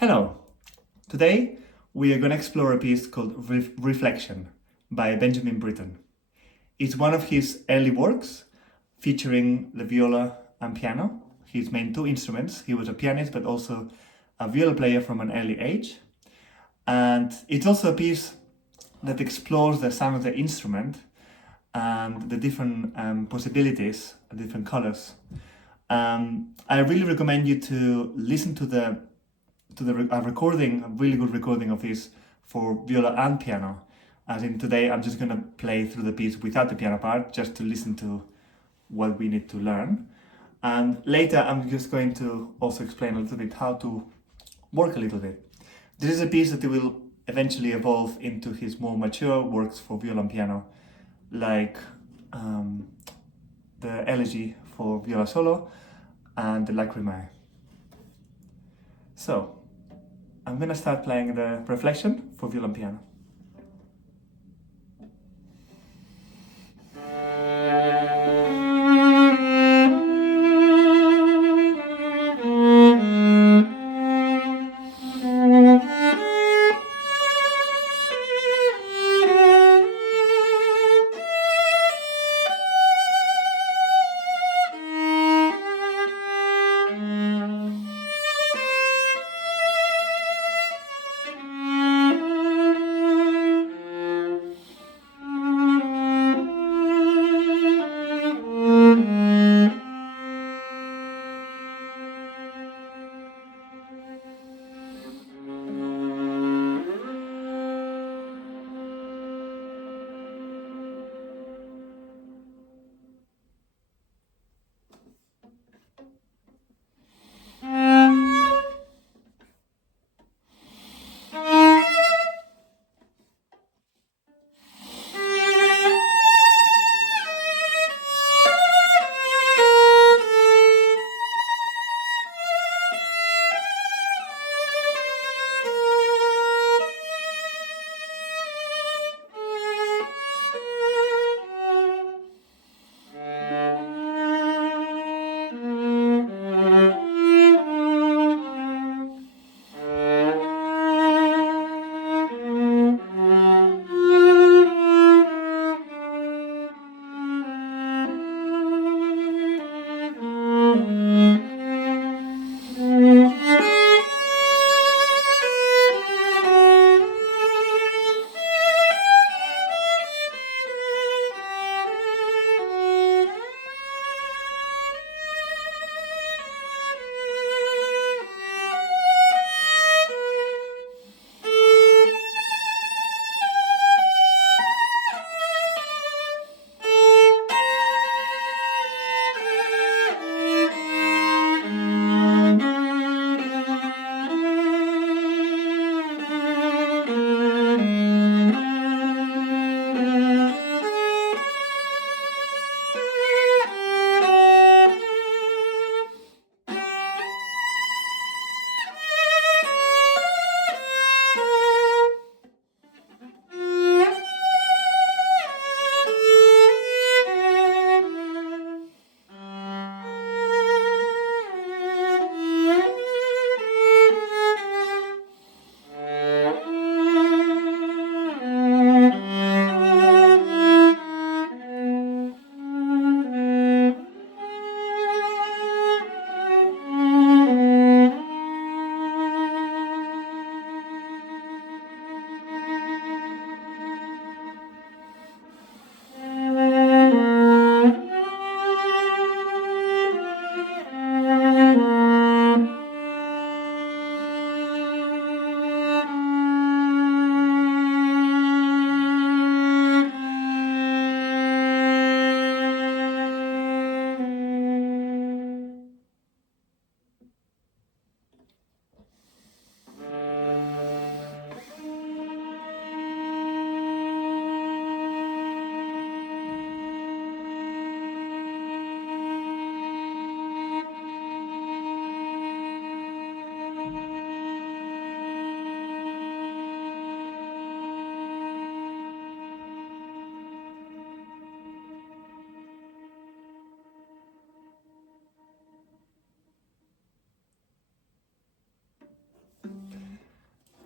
Hello! Today we are going to explore a piece called Reflection by Benjamin Britten. It's one of his early works featuring the viola and piano, his main two instruments. He was a pianist but also a viola player from an early age. And it's also a piece that explores the sound of the instrument and the different possibilities, different colors. I really recommend you to listen to a recording, a really good recording of this for viola and piano. As in today, I'm just going to play through the piece without the piano part, just to listen to what we need to learn. And later, I'm just going to also explain a little bit how to work a little bit. This is a piece that will eventually evolve into his more mature works for viola and piano, like the Elegy for viola solo and the Lacrimae. So, I'm going to start playing the Reflection for viola and piano.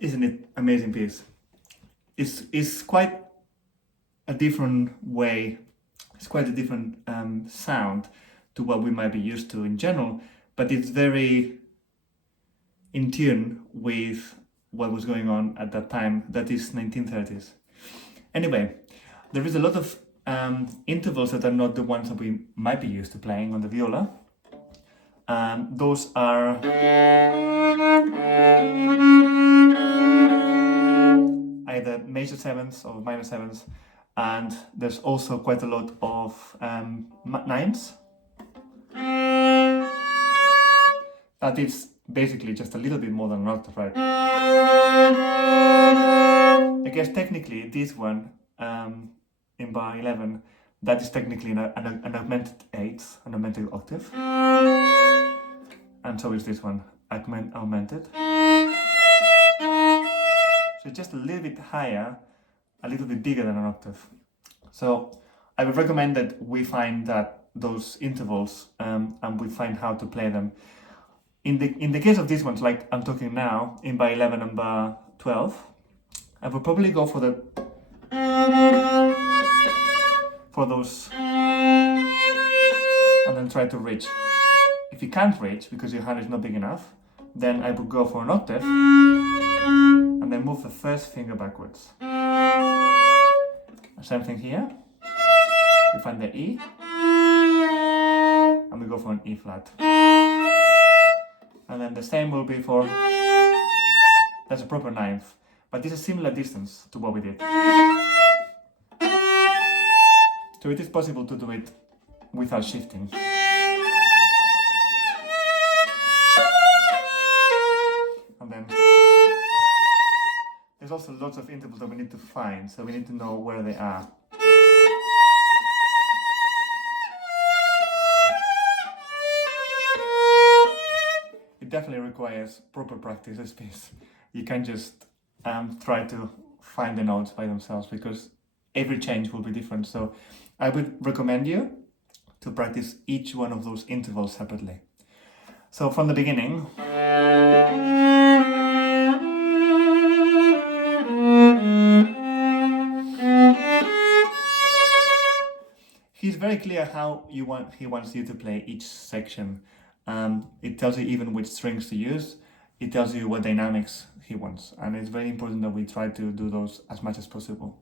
Isn't it amazing piece? It's quite a different way. It's quite a different sound to what we might be used to in general, but it's very in tune with what was going on at that time, that is 1930s. Anyway, there is a lot of intervals that are not the ones that we might be used to playing on the viola. Those are either major sevenths or minor sevenths, and there's also quite a lot of nines. That is basically just a little bit more than an octave, right? I guess technically this one in bar 11, that is technically an augmented eighth, an augmented octave. And so is this one, augmented. So just a little bit higher, a little bit bigger than an octave. So I would recommend that we find those intervals and we find how to play them. In the case of these ones, like I'm talking now, in bar 11 and bar 12, I would probably go for those and then try to reach. If you can't reach because your hand is not big enough, then I would go for an octave and then move the first finger backwards. Same thing here. We find the E and we go for an E flat. And then the same will be for, that's a proper ninth, but it's a similar distance to what we did. So it is possible to do it without shifting. And then there's also lots of intervals that we need to find, so we need to know where they are. It definitely requires proper practice, this piece. You can't just try to find the notes by themselves because every change will be different. So I would recommend you to practice each one of those intervals separately. So from the beginning, he's very clear how he wants you to play each section. It tells you even which strings to use. It tells you what dynamics he wants, and it's very important that we try to do those as much as possible.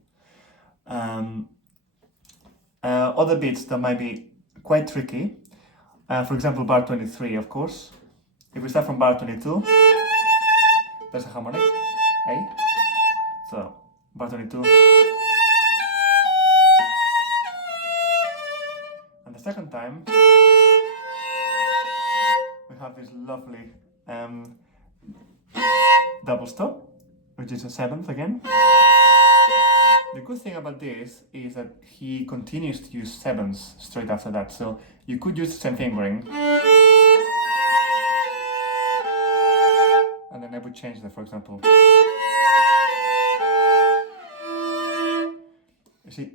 Other bits that might be quite tricky, for example, bar 23, of course. If we start from bar 22, there's a harmonic, A. So, bar 22. And the second time, we have this lovely double stop, which is a seventh again. The good thing about this is that he continues to use sevenths straight after that, so you could use the same fingering. And then I would change that, for example. You see,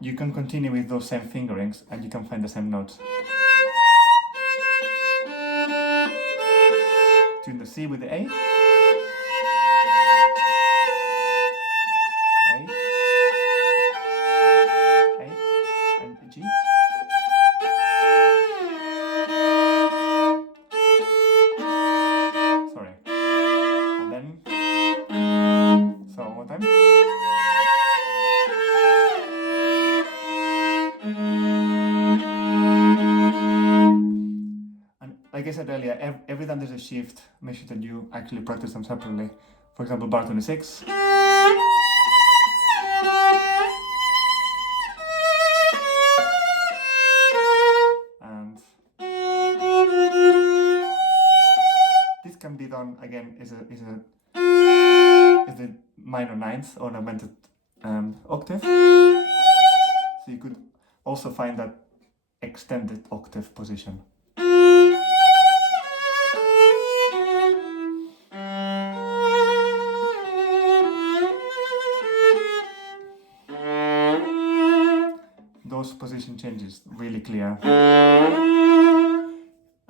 you can continue with those same fingerings and you can find the same notes. Tune the C with the A. G. Sorry. And then, so one more time. And like I said earlier, every time there's a shift, make sure that you actually practice them separately. For example, bar 26. Can be done again is the minor ninth or an augmented octave. So you could also find that extended octave position. Those position changes really clear.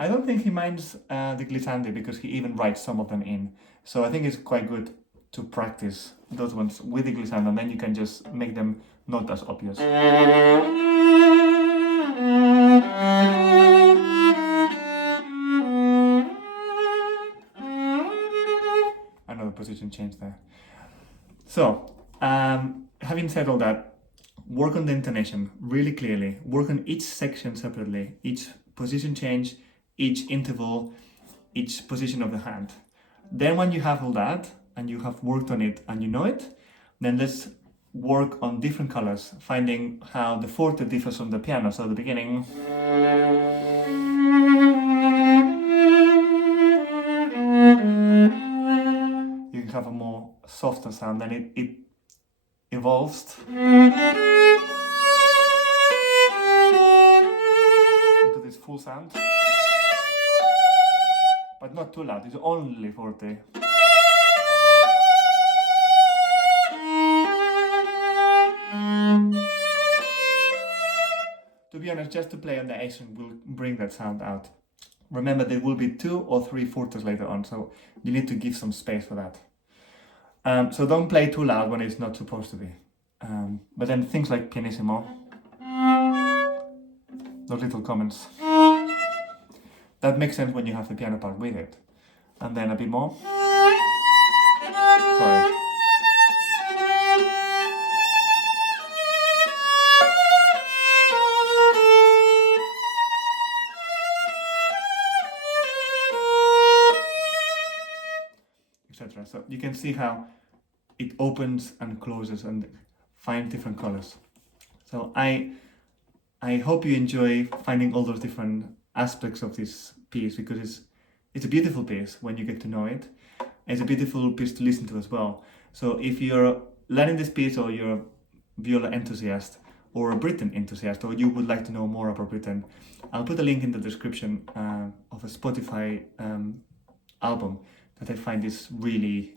I don't think he minds the glissandi because he even writes some of them in. So I think it's quite good to practice those ones with the glissando, and then you can just make them not as obvious. Another position change there. So, having said all that, work on the intonation really clearly, work on each section separately, each position change, each interval, each position of the hand. Then when you have all that, and you have worked on it and you know it, then let's work on different colors, finding how the forte differs from the piano. So at the beginning, you can have a more softer sound, then it evolves into this full sound, but not too loud, it's only forte. To be honest, just to play on the A string will bring that sound out. Remember, there will be 2 or 3 fortes later on, so you need to give some space for that. So don't play too loud when it's not supposed to be. But then things like pianissimo, those little comments, that makes sense when you have the piano part with it. And then a bit more. Sorry. Etc. So you can see how it opens and closes and finds different colors. So I hope you enjoy finding all those different aspects of this piece, because it's a beautiful piece when you get to know it. It's a beautiful piece to listen to as well. So if you're learning this piece, or you're a viola enthusiast or a Britten enthusiast, or you would like to know more about Britten, I'll put a link in the description of a Spotify album that I find is really,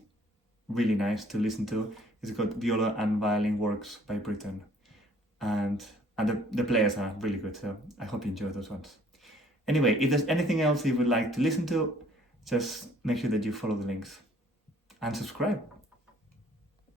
really nice to listen to. It's called Viola and Violin Works by Britten. And the players are really good, so I hope you enjoy those ones. Anyway, if there's anything else you would like to listen to, just make sure that you follow the links and subscribe.